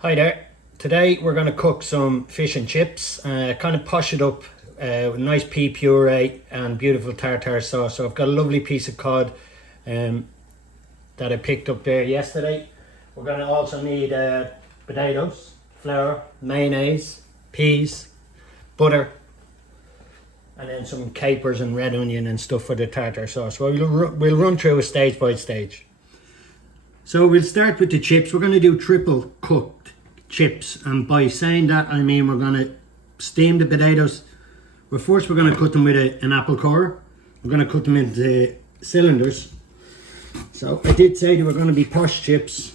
Hi there. Today we're going to cook some fish and chips, kind of posh it up with nice pea puree and beautiful tartare sauce. So I've got a lovely piece of cod that I picked up there yesterday. We're going to also need potatoes, flour, mayonnaise, peas, butter, and then some capers and red onion and stuff for the tartare sauce. We'll run through it stage by stage. So we'll start with the chips. We're going to do triple cooked chips, and by saying that I mean we're going to steam the potatoes. But first we're going to cut them with an apple core. We're going to cut them into cylinders. So I did say they were going to be posh chips.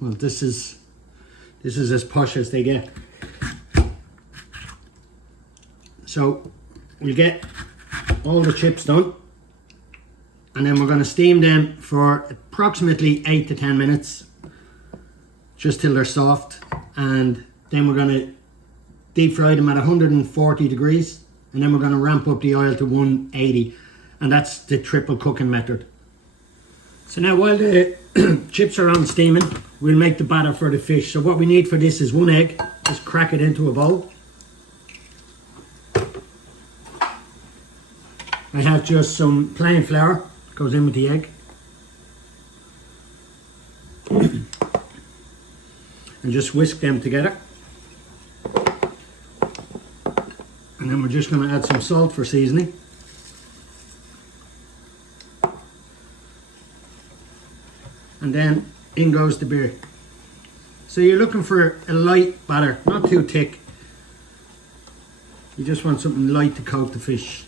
Well, this is as posh as they get. So we'll get all the chips done, and then we're going to steam them for approximately 8 to 10 minutes, just till they're soft, and then we're going to deep fry them at 140 degrees, and then we're going to ramp up the oil to 180, and that's the triple cooking method. So now while the chips are on steaming, we'll make the batter for the fish. So what we need for this is 1 egg. Just crack it into a bowl. I have just some plain flour, goes in with the egg. And just whisk them together. And then we're just going to add some salt for seasoning. And then in goes the beer. So you're looking for a light batter, not too thick. You just want something light to coat the fish.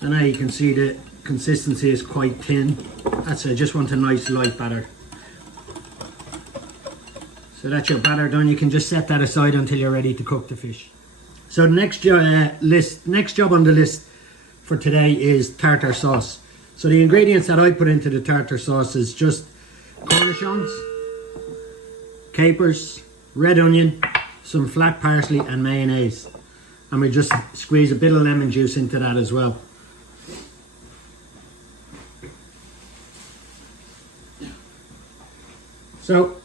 So now you can see the consistency is quite thin. That's it, I just want a nice light batter. So that's your batter done. You can just set that aside until you're ready to cook the fish. So the next job on the list for today is tartare sauce. So the ingredients that I put into the tartare sauce is just cornichons, capers, red onion, some flat parsley and mayonnaise. And we just squeeze a bit of lemon juice into that as well. So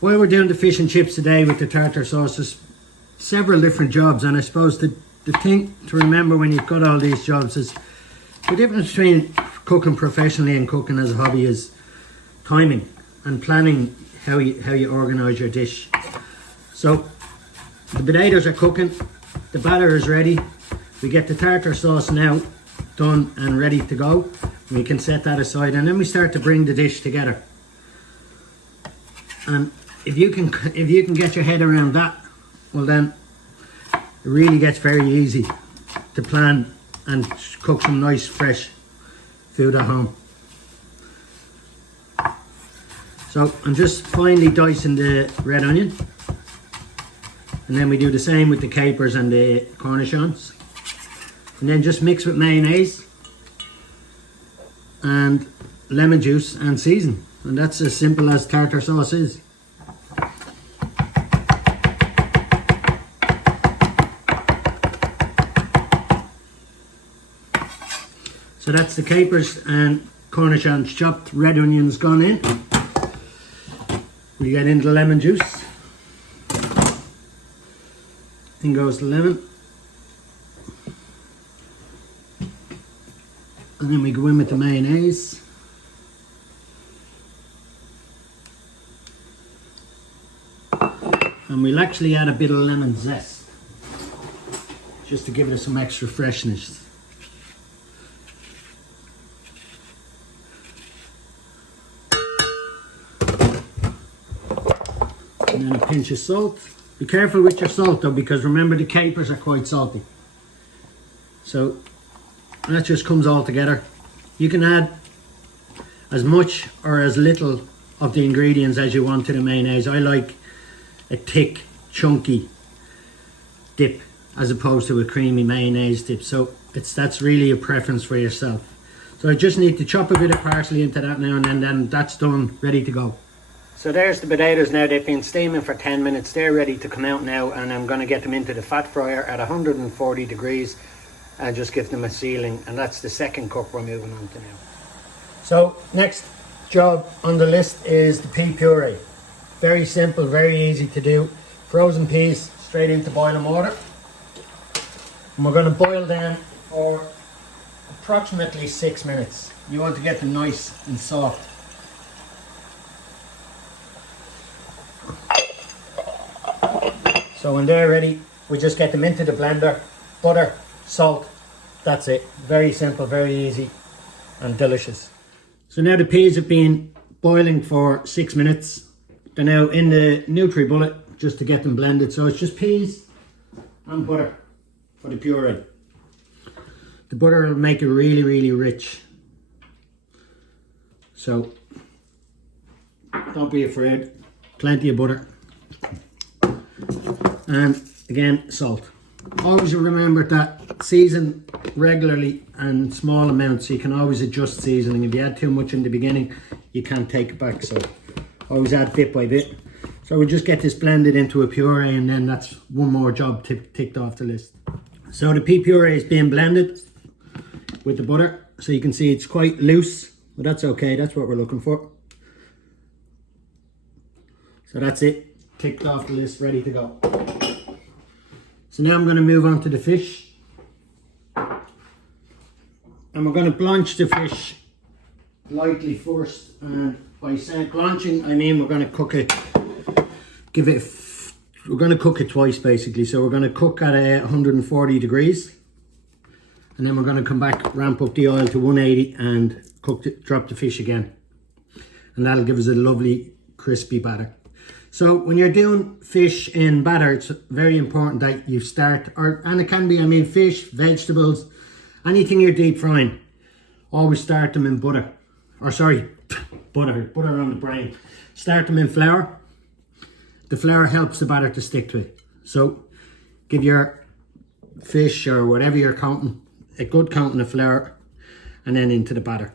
while we're doing the fish and chips today with the tartare sauce, there's several different jobs, and I suppose the thing to remember when you've got all these jobs is the difference between cooking professionally and cooking as a hobby is timing and planning how you organise your dish. So the potatoes are cooking, the batter is ready, we get the tartare sauce now done and ready to go. We can set that aside, and then we start to bring the dish together. And if you can get your head around that, well then it really gets very easy to plan and cook some nice fresh food at home. So I'm just finely dicing the red onion, and then we do the same with the capers and the cornichons, and then just mix with mayonnaise and lemon juice and season. And that's as simple as tartare sauce is. So that's the capers and cornichons chopped, red onions gone in. We get into the lemon juice. In goes the lemon. And then we go in with the mayonnaise. And we'll actually add a bit of lemon zest, just to give it some extra freshness. And then a pinch of salt. Be careful with your salt though, because remember the capers are quite salty. So that just comes all together. You can add as much or as little of the ingredients as you want to the mayonnaise. I like a thick, chunky dip as opposed to a creamy mayonnaise dip. So that's really a preference for yourself. So I just need to chop a bit of parsley into that now, and then that's done, ready to go. So there's the potatoes now. They've been steaming for 10 minutes. They're ready to come out now, and I'm going to get them into the fat fryer at 140 degrees and just give them a sealing. And that's the second cook we're moving on to now. So next job on the list is the pea puree. Very simple, very easy to do. Frozen peas straight into boiling water. And we're going to boil them for approximately 6 minutes. You want to get them nice and soft. So when they're ready, we just get them into the blender, butter, salt, that's it. Very simple, very easy and delicious. So now the peas have been boiling for 6 minutes. They're now in the NutriBullet just to get them blended. So it's just peas and butter for the puree. The butter will make it really, really rich. So don't be afraid, plenty of butter. And again, salt. Always remember that season regularly and small amounts. So you can always adjust seasoning. If you add too much in the beginning, you can't take it back. So always add bit by bit. So we just get this blended into a puree, and then that's one more job ticked off the list. So the pea puree is being blended with the butter. So you can see it's quite loose, but that's okay. That's what we're looking for. So that's it. Ticked off the list, ready to go. So now I'm going to move on to the fish. And we're going to blanch the fish lightly first. And by saying blanching, I mean we're going to cook it, we're going to cook it twice basically. So we're going to cook at 140 degrees. And then we're going to come back, ramp up the oil to 180 and drop the fish again. And that'll give us a lovely crispy batter. So when you're doing fish in batter, it's very important that you start, and it can be, I mean, fish, vegetables, anything you're deep frying, always start them in butter. Or sorry, butter on the brain. Start them in flour. The flour helps the batter to stick to it. So give your fish or whatever you're counting, a good counting of flour, and then into the batter.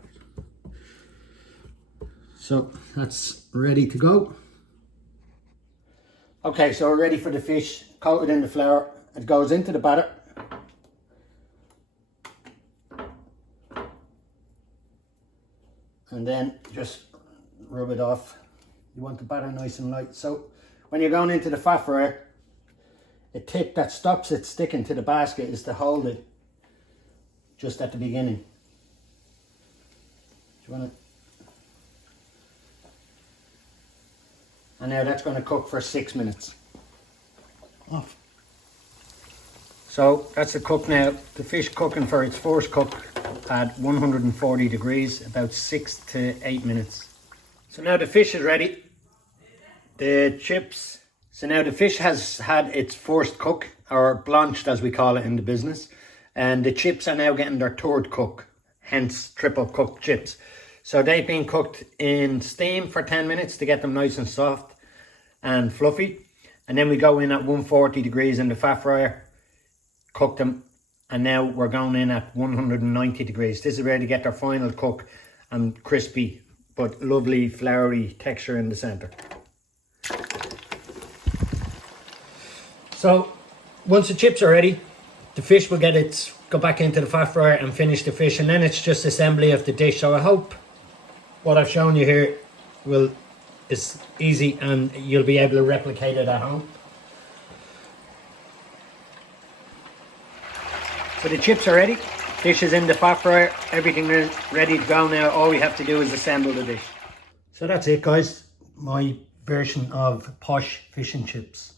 So that's ready to go. Okay, so we're ready for the fish, coated in the flour. It goes into the batter. And then just rub it off. You want the batter nice and light. So when you're going into the fat fryer, a tip that stops it sticking to the basket is to hold it just at the beginning. Do you want to? And now that's going to cook for 6 minutes. Off. So that's the cook now. The fish cooking for its first cook at 140 degrees, about 6 to 8 minutes. So now the fish is ready. The chips. So now the fish has had its first cook, or blanched as we call it in the business. And the chips are now getting their third cook, hence triple cooked chips. So they've been cooked in steam for 10 minutes to get them nice and soft and fluffy. And then we go in at 140 degrees in the fat fryer, cook them. And now we're going in at 190 degrees. This is where they get their final cook and crispy, but lovely floury texture in the center. So once the chips are ready, the fish will go back into the fat fryer and finish the fish, and then it's just assembly of the dish. So I hope what I've shown you here is easy and you'll be able to replicate it at home. So the chips are ready, fish is in the fat fryer, everything is ready to go now. All we have to do is assemble the dish. So that's it guys, my version of Posh fish and chips.